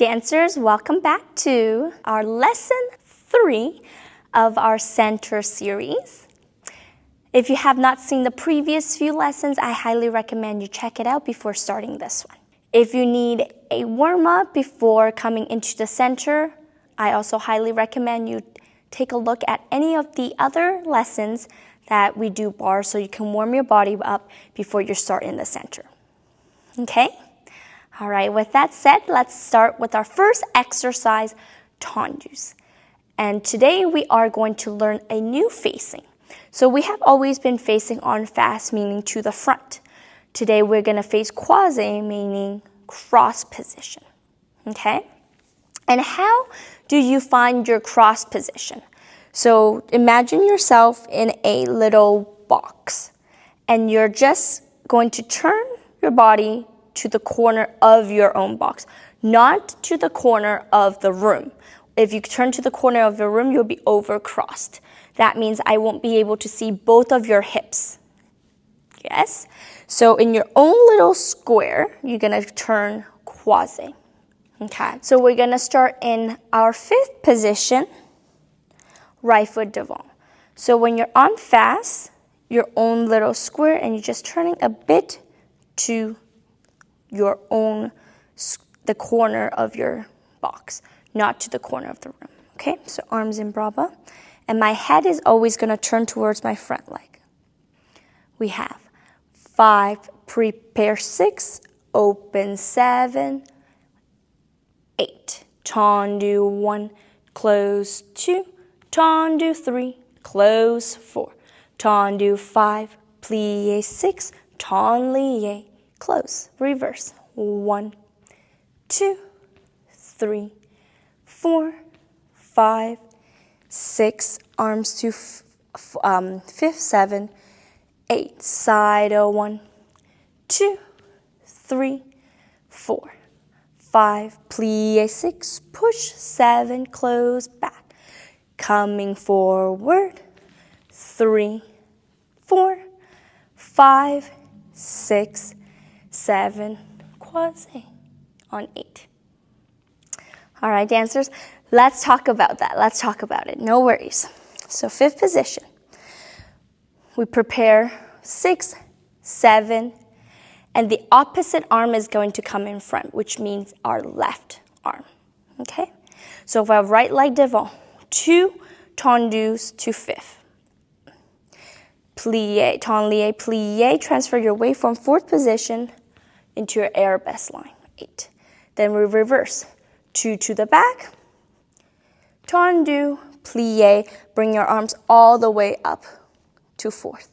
Dancers, welcome back to our lesson 3 of our center series. If you have not seen the previous few lessons, I highly recommend you check it out before starting this one. If you need a warm-up before coming into the center, I also highly recommend you take a look at any of the other lessons that we do bar so you can warm your body up before you start in the center. Okay? All right, with that said, let's start with our first exercise, Tendus. And today we are going to learn a new facing. So we have always been facing en face, meaning to the front. Today we're going to face croise, meaning cross position. Okay? And how do you find your cross position? So imagine yourself in a little box, and you're just going to turn your body to the corner of your own box, not to the corner of the room. If you turn to the corner of the room, you'll be over-crossed. That means I won't be able to see both of your hips. Yes? So in your own little square, you're going to turn croise. Okay, so we're going to start in our 5th position, right foot devant. So when you're en face, your own little square, and you're just turning a bit to your own, the corner of your box, not to the corner of the room. Okay, so arms in brava. And my head is always going to turn towards my front leg. We have 5, prepare 6, open 7, 8. Tendu 1, close 2, tendu 3, close 4, tendu 5, plie 6, tend lié, close, reverse. 1, 2, 3, 4, 5, 6, arms to 5th, 7, 8, side 1, 2, 3, 4, 5, plie 6, push 7, close back, coming forward, 3, 4, 5, 6, 7, croise on 8. All right, dancers, let's talk about that. Let's talk about it. No worries. So 5th position. We prepare 6, 7, and the opposite arm is going to come in front, which means our left arm. Okay? So if I have right leg devant, 2 tendus to 5th. Plie, tend lié, plie, transfer your weight from 4th position into your arabesque line, 8. Then we reverse, 2 to the back, tendu, plie, bring your arms all the way up to 4th,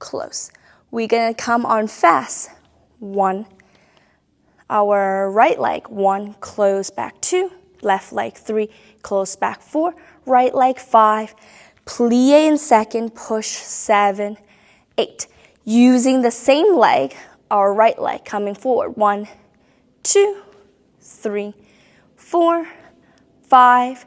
close. We're going to come en face, 1, our right leg, 1, close back 2, left leg 3, close back 4, right leg 5, plie in 2nd, push 7, 8. Using the same leg, our right leg coming forward, 1, 2, 3, 4, 5,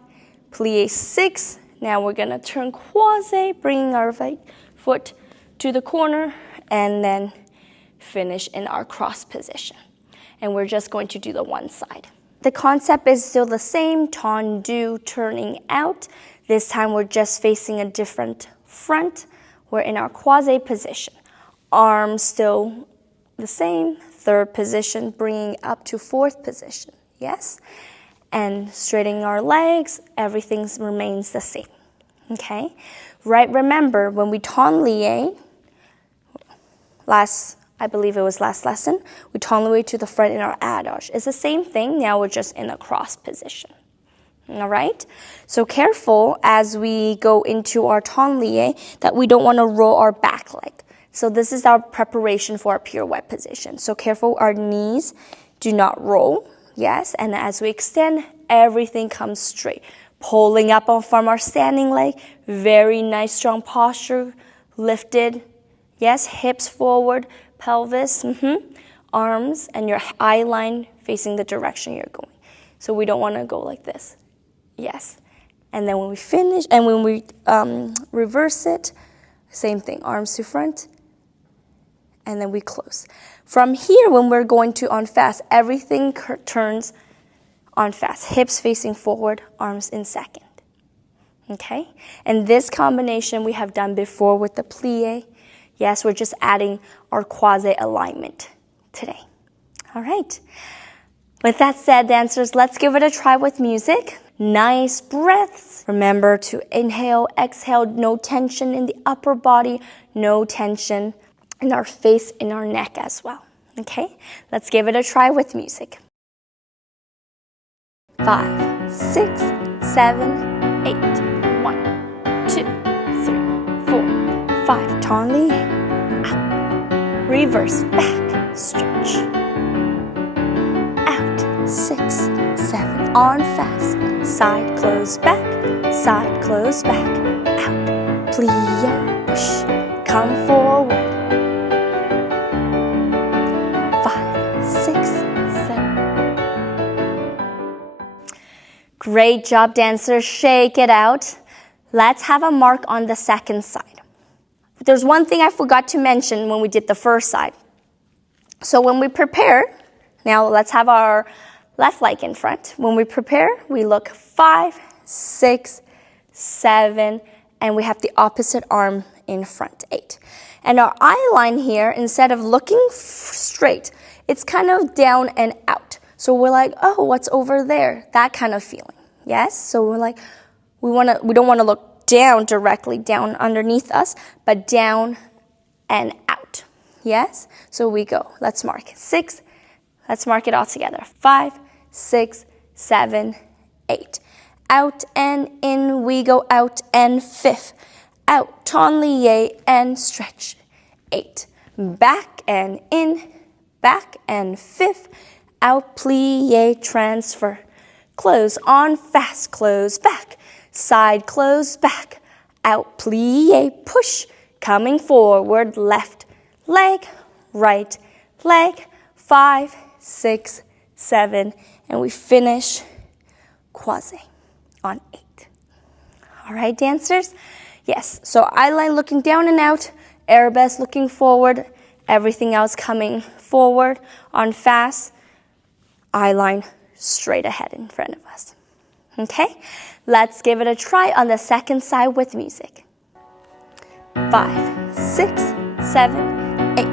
plie 6. Now we're going to turn croise, bringing our right foot to the corner, and then finish in our cross position. And we're just going to do the one side. The concept is still the same, tendu, turning out. This time we're just facing a different front. We're in our croise position. Arms still the same, 3rd position, bringing up to 4th position, yes? And straightening our legs, everything remains the same, okay? Right, remember, when we tend lié, I believe it was last lesson, we tend lié to the front in our adage. It's the same thing, now we're just in a cross position. All right? So careful as we go into our tend lié that we don't want to roll our back leg. So this is our preparation for our pirouette position. So careful our knees do not roll, yes? And as we extend, everything comes straight. Pulling up from our standing leg, very nice strong posture, lifted, yes? Hips forward, pelvis, arms, and your eye line facing the direction you're going. So we don't want to go like this. Yes. And then when we finish, and when we reverse it, same thing, arms to front, and then we close. From here, when we're going to en face, everything turns on fast. Hips facing forward, arms in second. Okay? And this combination we have done before with the plie. Yes, we're just adding our croise alignment today. All right. With that said, dancers, let's give it a try with music. Nice breaths. Remember to inhale, exhale, no tension in the upper body, no tension in our face, in our neck as well. Okay? Let's give it a try with music. 5, 6, 7, 8. 1, 2, 3, 4, 5. Tongli. Out. Reverse. Back. Stretch. Out. 6, 7. On fast. Side close back. Side close back. Out. Plie. Push. Come forward. 5, 6, 7. Great job, dancers. Shake it out. Let's have a mark on the second side. There's one thing I forgot to mention when we did the first side. So when we prepare, now let's have our left leg in front. When we prepare, we look 5, 6, 7, and we have the opposite arm in front, 8. And our eye line here, instead of looking straight, it's kind of down and out. So we're like, oh, what's over there? That kind of feeling. Yes? So we're like, we don't want to look down directly, down underneath us, but down and out. Yes? So we go. Let's mark 6. Let's mark it all together. 5, 6, 7, 8. Out and in, we go out and 5. Out, tonlie and stretch. 8. Back and in, back and 5. Out, plie, transfer. Close on fast, close back. Side close back. Out, plie, push. Coming forward, left leg, right leg. 5, 6, 7. And we finish croise on 8. All right, dancers? Yes, so eye line looking down and out. Arabesque looking forward. Everything else coming forward on fast. Eye line straight ahead in front of us. Okay, let's give it a try on the second side with music. 5, 6, 7, 8.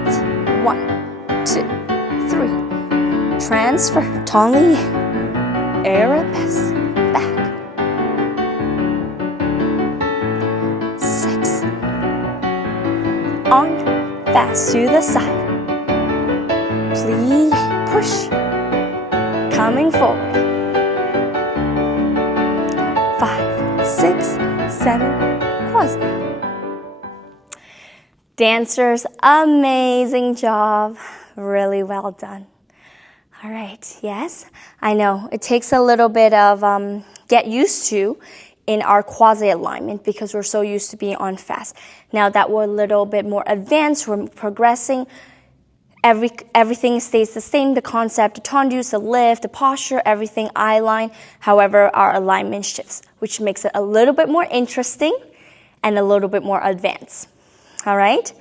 1, 2, 3. Transfer, tonlie, arabesque, back. 6. On, fast to the side. Plie, push. Coming forward. 5, 6, 7, croise. Dancers, amazing job. Really well done. All right, yes, I know it takes a little bit of get used to in our croise alignment because we're so used to being on fast. Now that we're a little bit more advanced, we're progressing. Everything stays the same, the concept, the tendus, the lift, the posture, everything eye line. However, our alignment shifts, which makes it a little bit more interesting and a little bit more advanced. All right?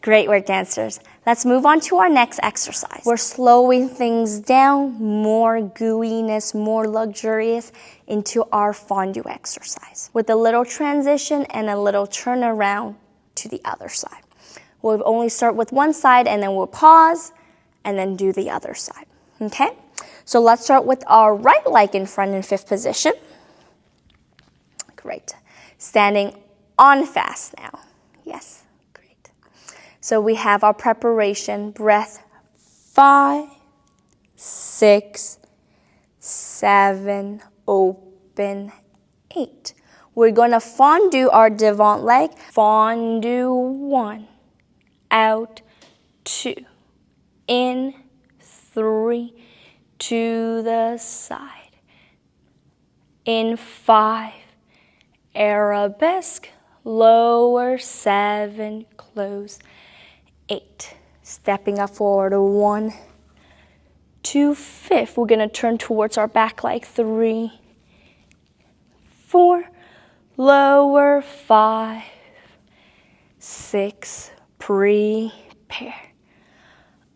Great work, dancers. Let's move on to our next exercise. We're slowing things down, more gooiness, more luxurious into our fondue exercise with a little transition and a little turnaround to the other side. We'll only start with one side and then we'll pause and then do the other side. Okay? So let's start with our right leg in front in 5th position. Great. Standing on fast now. Yes. Great. So we have our preparation. Breath. 5, 6, 7, open, 8. We're going to fondue our devant leg. Fondue 1. Out, 2, in, 3, to the side, in 5, arabesque, lower, 7, close, 8, stepping up forward, 1, 2, 5, we're going to turn towards our back leg, 3, 4, lower, 5, 6, prepare.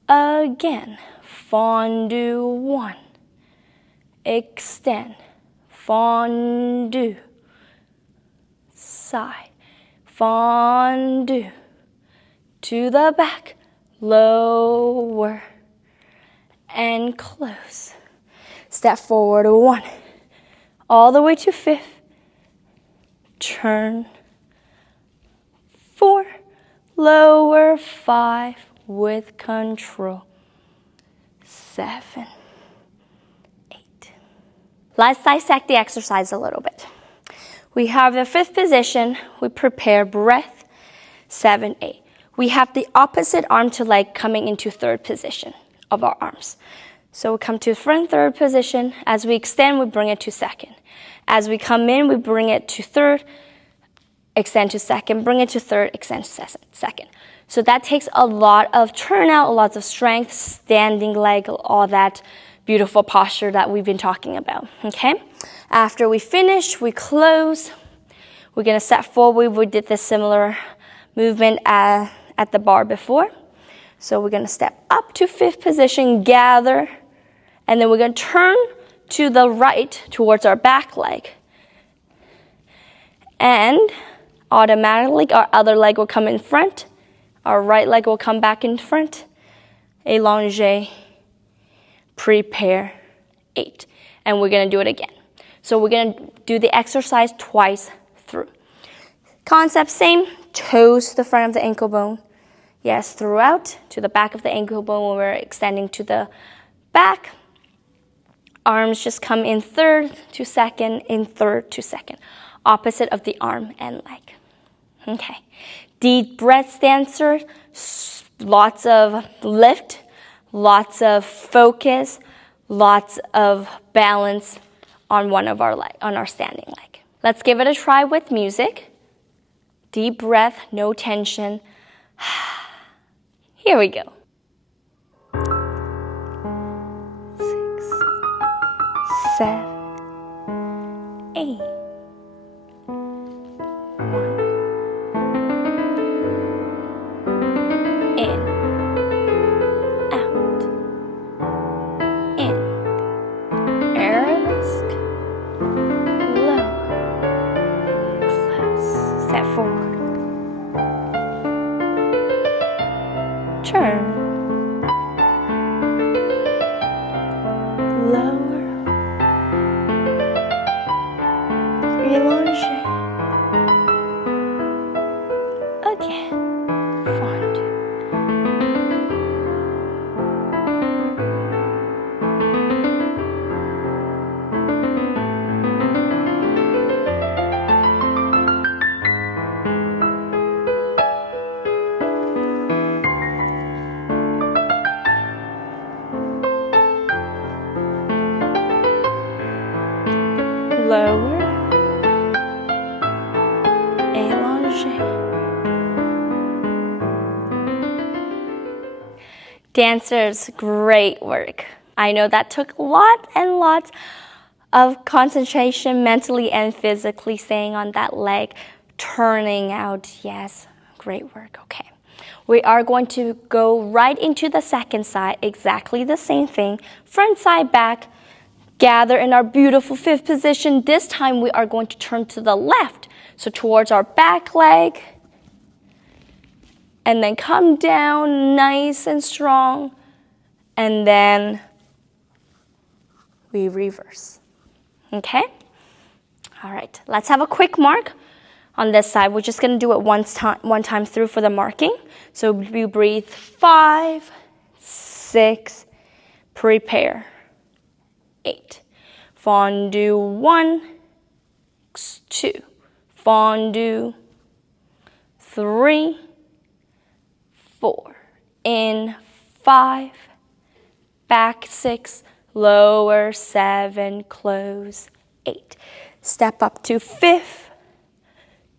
Again, fondue 1, extend, fondue, side, fondue, to the back, lower, and close. Step forward, 1, all the way to 5th, turn, 4, lower, 5, with control, 7, 8. Let's dissect the exercise a little bit. We have the 5th position, we prepare breath, 7, 8. We have the opposite arm to leg coming into 3rd position of our arms. So we come to front 3rd position. As we extend, we bring it to 2nd. As we come in, we bring it to 3rd, extend to 2nd, bring it to 3rd, extend to 2nd. So that takes a lot of turnout, a lot of strength, standing leg, all that beautiful posture that we've been talking about, okay? After we finish, we close. We're gonna step forward. We did this similar movement at the bar before. So we're gonna step up to 5th position, gather, and then we're gonna turn to the right towards our back leg. And automatically our other leg will come in front. Our right leg will come back in front. Allongé, prepare, 8. And we're gonna do it again. So we're gonna do the exercise twice through. Concept same, toes to the front of the ankle bone. Yes, throughout to the back of the ankle bone when we're extending to the back. Arms just come in 3rd to 2nd, in 3rd to 2nd. Opposite of the arm and leg. Okay. Deep breaths, dancers. Lots of lift, lots of focus, lots of balance on one of our on our standing leg. Let's give it a try with music. Deep breath, no tension. Here we go. 6, 7, 8. 1. In, out, in, arabesque, low, close. Step forward. Turn, lower, allongé, again, fondue, lower, allongé. Dancers, great work. I know that took lots and lots of concentration mentally and physically, staying on that leg, turning out. Yes, great work. Okay. We are going to go right into the 2nd side, exactly the same thing. Front side, back. Gather in our beautiful 5th position. This time we are going to turn to the left, so towards our back leg. And then come down nice and strong. And then we reverse. Okay? All right, let's have a quick mark on this side. We're just going to do it one time through for the marking. So we breathe 5, 6, prepare. 8. Fondue 1, 2. Fondue 3, 4. In 5. Back 6. Lower 7. Close 8. Step up to 5th.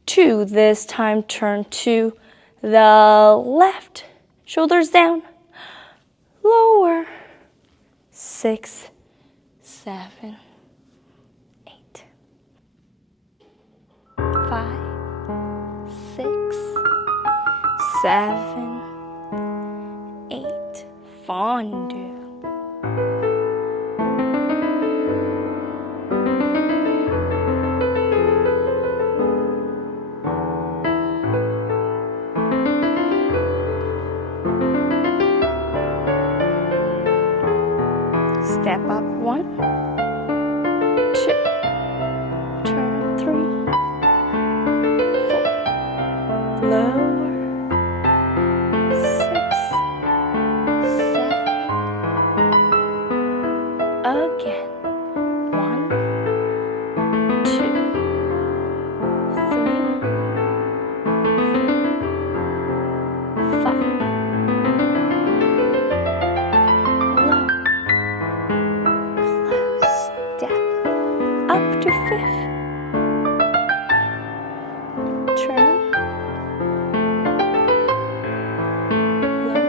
2. This time turn to the left. Shoulders down. Lower 6. 7, 8, 5, 6, 7, 8. Fondue. step up, 1, 2, turn, 3, 4, lower, 6, 7, again, 1, 2, 3, 4, 5, low, close, step, up to 5th, turn, low,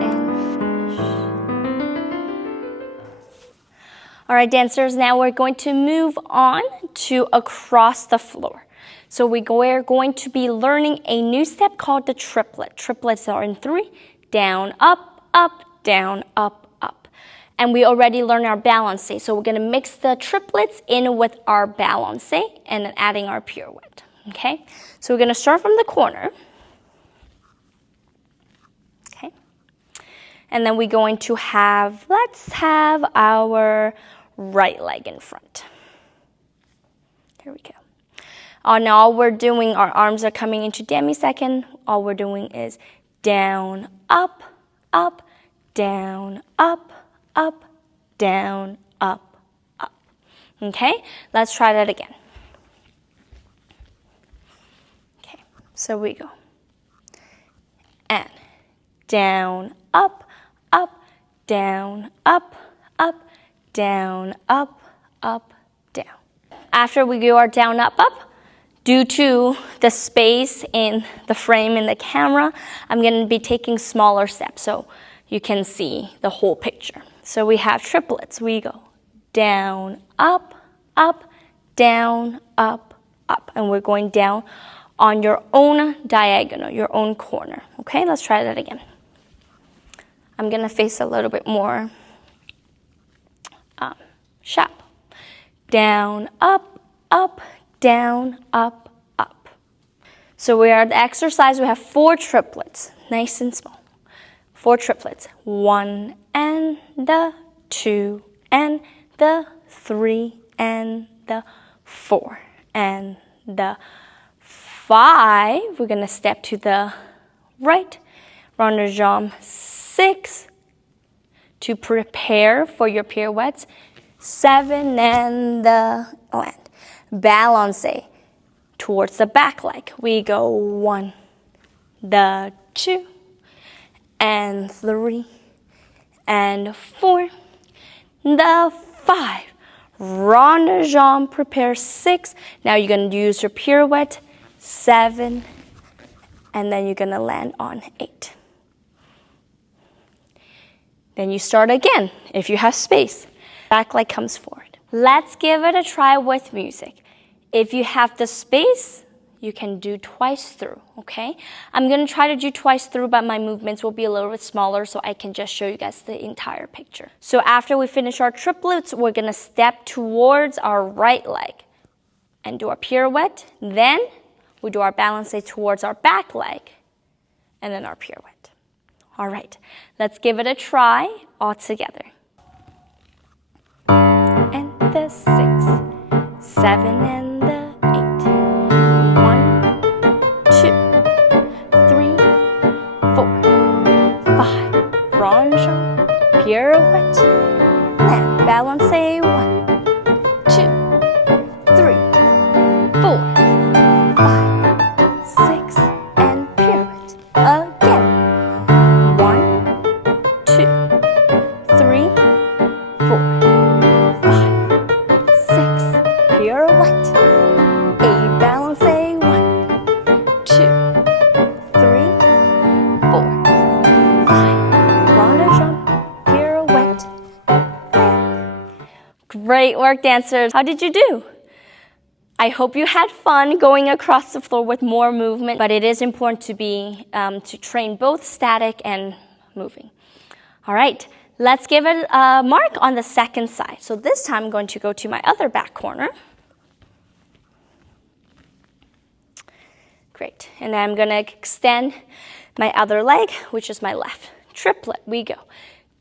and finish. All right, dancers, now we're going to move on to across the floor. So we're going to be learning a new step called the triplet. Triplets are in 3, down, up, down, up. And we already learned our balance. So we're going to mix the triplets in with our balance and then adding our pirouette. Okay? So we're going to start from the corner. Okay? And then we're going to let's have our right leg in front. There we go. Now all we're doing, our arms are coming into demi-second. All we're doing is down, up, down, up, down, up. Okay, let's try that again. Okay, so we go. And down, up, down, up, down, up, down. After we do our down, up, due to the space in the frame in the camera, I'm going to be taking smaller steps so you can see the whole picture. So we have triplets. We go down, up, down, up. And we're going down on your own diagonal, your own corner. Okay, let's try that again. I'm going to face a little bit more sharp. Down, up, down, up. So we are at the exercise. We have 4 triplets, nice and small. 4 triplets. 1 and the 2 and the 3 and the 4 and the 5. We're going to step to the right. Rond de jambe 6 to prepare for your pirouettes. 7 and the land. Balance towards the back leg. We go 1, the 2, and 3, and 4, the 5. Rond de jambe, prepare 6. Now you're going to use your pirouette, 7, and then you're going to land on 8. Then you start again, if you have space. Back leg comes forward. Let's give it a try with music. If you have the space, you can do twice through, okay? I'm going to try to do twice through, but my movements will be a little bit smaller so I can just show you guys the entire picture. So after we finish our triplets, we're going to step towards our right leg and do our pirouette. Then we do our balance towards our back leg and then our pirouette. All right, let's give it a try all together. And the 6, 7 and the 8. 1, 2, 3, 4, 5. Rond de jambe, pirouette, and balance. 1, 2, 3, 4, 5, 6, and pirouette. Again. 1, 2, 3, 4. Pirouette, a balance, 1, 2, 3, 4, 5. Rond de jambe, pirouette, land. Great work, dancers. How did you do? I hope you had fun going across the floor with more movement, but it is important to train both static and moving. All right, let's give it a mark on the second side. So this time I'm going to go to my other back corner. Great, and I'm going to extend My other leg, which is my left. Triplet, we go.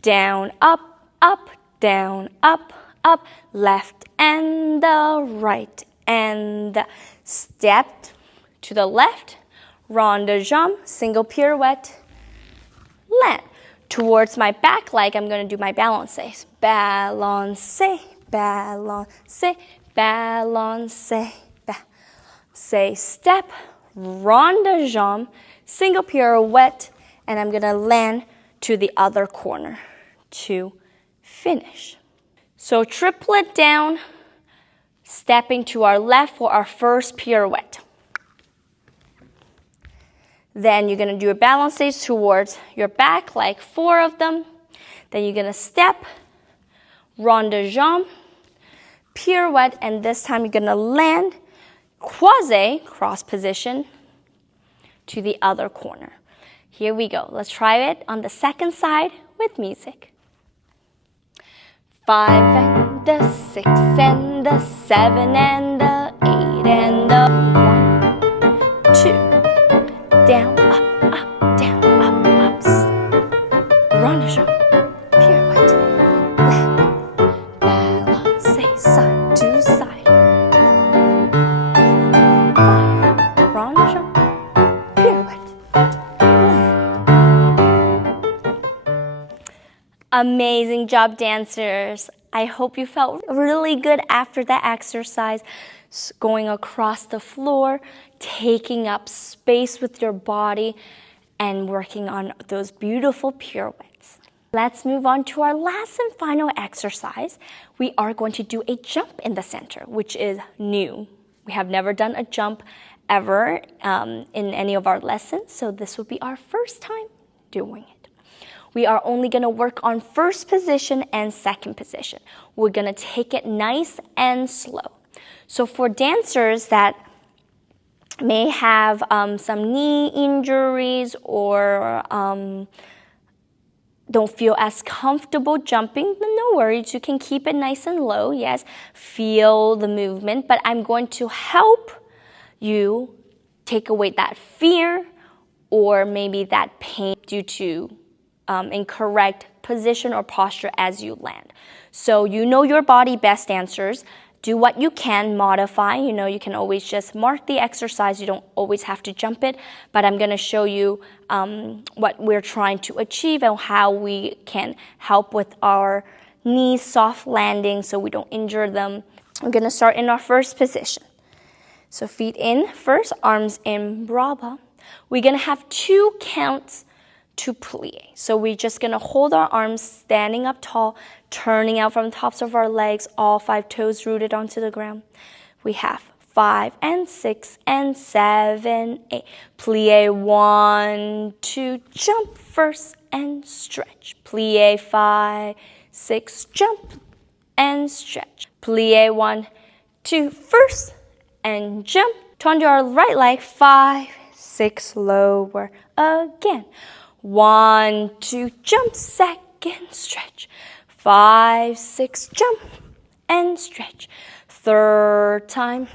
Down, up, up, down, up, up. Left and the right. And the step to the left. Rond de jambe, single pirouette. Land. Towards my back leg, I'm going to do my balance. Balance, balance, balance, balance. Step, rond de jambe, single pirouette, and I'm going to land to the other corner to finish. So triplet down, stepping to our left for our first pirouette. Then you're going to do a balance towards your back, like 4 of them. Then you're going to step, rond de jambe, pirouette, and this time you're going to land, croise, cross position, to the other corner. Here we go. Let's try it on the second side with music. 5 and the 6 and the 7 and the 8 and the 1, 2. Down, up, up, down, up, up. Rond de jambe, pirouette, land, balance, side to side. 5, rond de jambe, pirouette, land. Amazing job, dancers. I hope you felt really good after that exercise. Going across the floor, taking up space with your body, and working on those beautiful pirouettes. Let's move on to our last and final exercise. We are going to do a jump in the center, which is new. We have never done a jump ever in any of our lessons, so this will be our first time doing it. We are only going to work on first position and second position. We're going to take it nice and slow. So for dancers that may have some knee injuries or don't feel as comfortable jumping, then no worries. You can keep it nice and low. Yes, feel the movement, but I'm going to help you take away that fear or maybe that pain due to incorrect position or posture as you land. So you know your body best, dancers. Do what you can, modify. You know, you can always just mark the exercise. You don't always have to jump it, but I'm going to show you what we're trying to achieve and how we can help with our knees soft landing so we don't injure them. We're going to start in our first position. So feet in first, arms in brava. We're going to have 2 counts to plie. So we're just going to hold our arms standing up tall, turning out from the tops of our legs, all 5 toes rooted onto the ground. We have 5 and 6 and 7, 8. Plie 1, 2, jump first and stretch. Plie 5, 6, jump and stretch. Plie 1, 2, first and jump. Turn to our right leg, 5, 6, lower again. 1, 2, jump, second, stretch. 5, 6, jump, and stretch. Third time,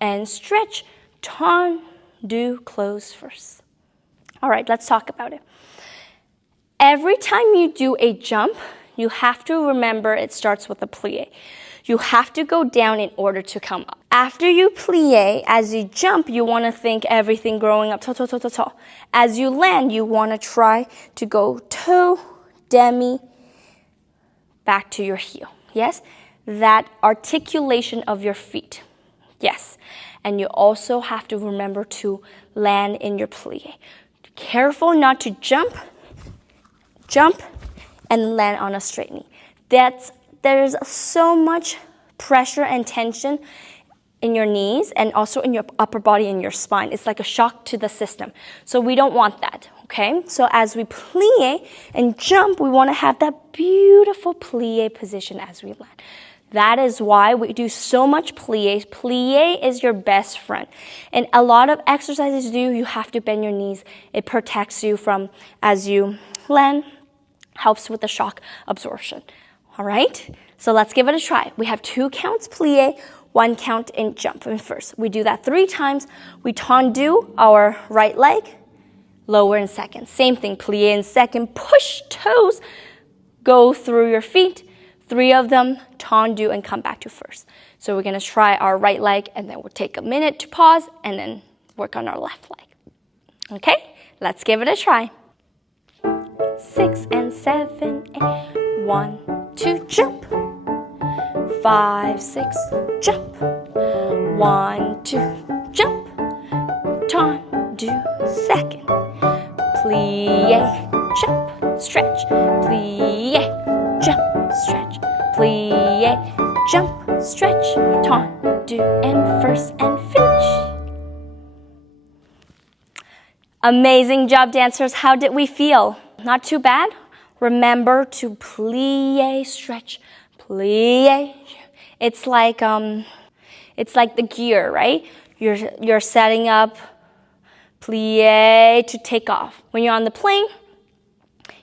and stretch. Tendu, close first. All right, let's talk about it. Every time you do a jump, you have to remember it starts with a plie. You have to go down in order to come up. After you plie, as you jump, you want to think everything growing up, toe. As you land, you want to try to go toe, demi, back to your heel. Yes? That articulation of your feet. Yes. And you also have to remember to land in your plie. Careful not to jump, and land on a straight knee. There's so much pressure and tension in your knees and also in your upper body and your spine. It's like a shock to the system. So we don't want that, okay? So as we plie and jump, we want to have that beautiful plie position as we land. That is why we do so much plie. Plie is your best friend. And a lot of exercises you have to bend your knees. It protects you from, as you land, helps with the shock absorption. All right, so let's give it a try. We have 2 counts plie, 1 count in jump. And first, we do that 3 times. We tendu our right leg, lower in second. Same thing, plie in second, push toes, go through your feet, 3 of them, tendu, and come back to first. So we're gonna try our right leg, and then we'll take a minute to pause, and then work on our left leg. Okay, let's give it a try. 6 and 7, 8, 1, 2, jump. 5, 6, jump. 1, 2, jump. Tendu, second. Plie, jump, stretch. Plie, jump, stretch. Plie, jump, stretch. Tendu, and first and finish. Amazing job, dancers. How did we feel? Not too bad. Remember to plie, stretch, plie. It's like the gear, right? You're setting up plie to take off. When you're on the plane,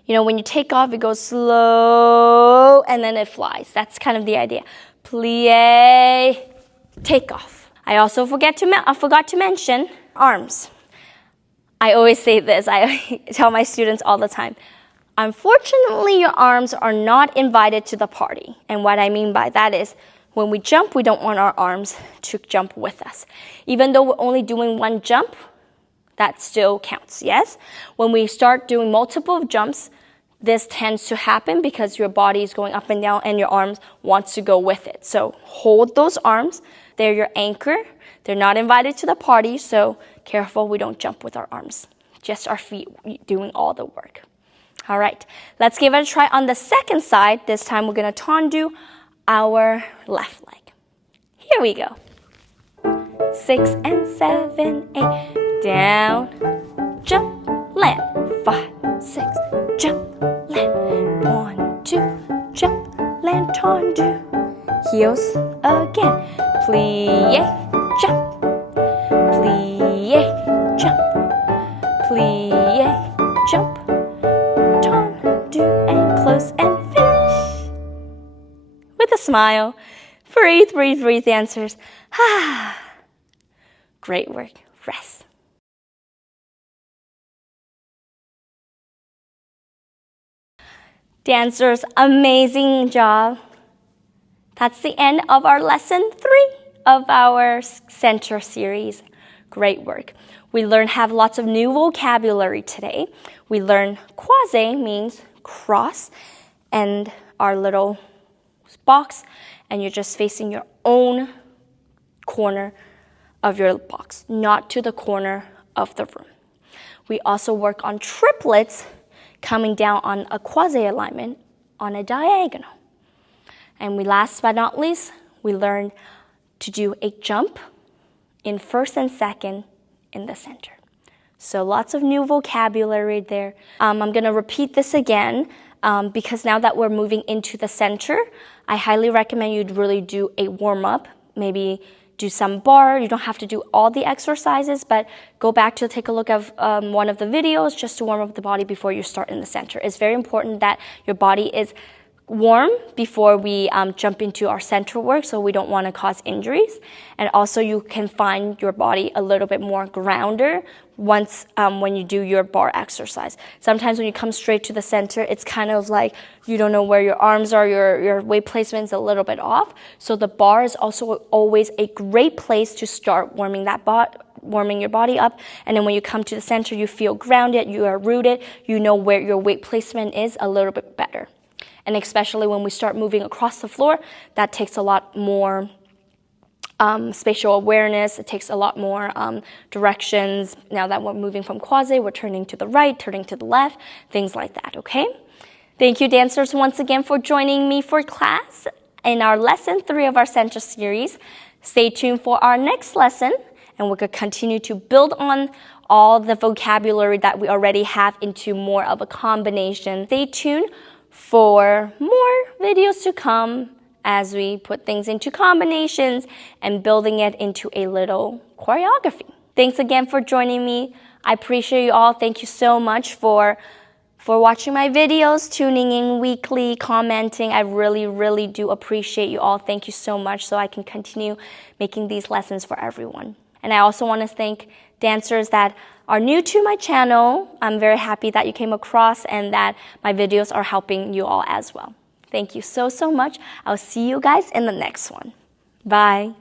you know, when you take off, it goes slow and then it flies. That's kind of the idea. Plie, take off. I also forgot to mention arms. I always say this, I tell my students all the time. Unfortunately, your arms are not invited to the party. And what I mean by that is, when we jump, we don't want our arms to jump with us. Even though we're only doing one jump, that still counts, yes? When we start doing multiple jumps, this tends to happen because your body is going up and down and your arms wants to go with it. So hold those arms. They're your anchor. They're not invited to the party, so careful we don't jump with our arms. Just our feet doing all the work. All right, let's give it a try on the second side. This time we're gonna tendu our left leg. Here we go. 6 and 7, 8, down, jump, land. 5, 6, jump, land. 1, 2, jump, land, tendu. Heels again. Plie, jump. Plie, jump. Plie, jump. Tendu and close and finish. With a smile. Breathe, breathe, breathe, dancers. Great work. Rest. Dancers, amazing job. That's the end of our lesson 3 of our center series. Great work. We learned have lots of new vocabulary today. We learned croise means cross and our little box, and you're just facing your own corner of your box, not to the corner of the room. We also work on triplets coming down on a croise alignment on a diagonal. And we last but not least, we learned to do a jump in first and second in the center. So lots of new vocabulary there. I'm going to repeat this again because now that we're moving into the center, I highly recommend you really do a warm-up. Maybe do some bar. You don't have to do all the exercises, but go back to take a look at one of the videos just to warm up the body before you start in the center. It's very important that your body is warm before we jump into our center work, so we don't want to cause injuries. And also you can find your body a little bit more grounder once when you do your bar exercise. Sometimes when you come straight to the center, it's kind of like you don't know where your arms are, your weight placement is a little bit off. So the bar is also always a great place to start warming your body up. And then when you come to the center, you feel grounded, you are rooted, you know where your weight placement is a little bit better. And especially when we start moving across the floor, that takes a lot more spatial awareness. It takes a lot more directions. Now that we're moving from croise, we're turning to the right, turning to the left, things like that, okay? Thank you, dancers, once again for joining me for class in our lesson 3 of our center series. Stay tuned for our next lesson, and we're going to continue to build on all the vocabulary that we already have into more of a combination. Stay tuned for more videos to come as we put things into combinations and building it into a little choreography. Thanks again for joining me. I appreciate you all. Thank you so much for watching my videos, tuning in weekly, commenting. I really, really do appreciate you all. Thank you so much so I can continue making these lessons for everyone. And I also want to thank dancers that are new to my channel. I'm very happy that you came across and that my videos are helping you all as well. Thank you so, so much. I'll see you guys in the next one. Bye.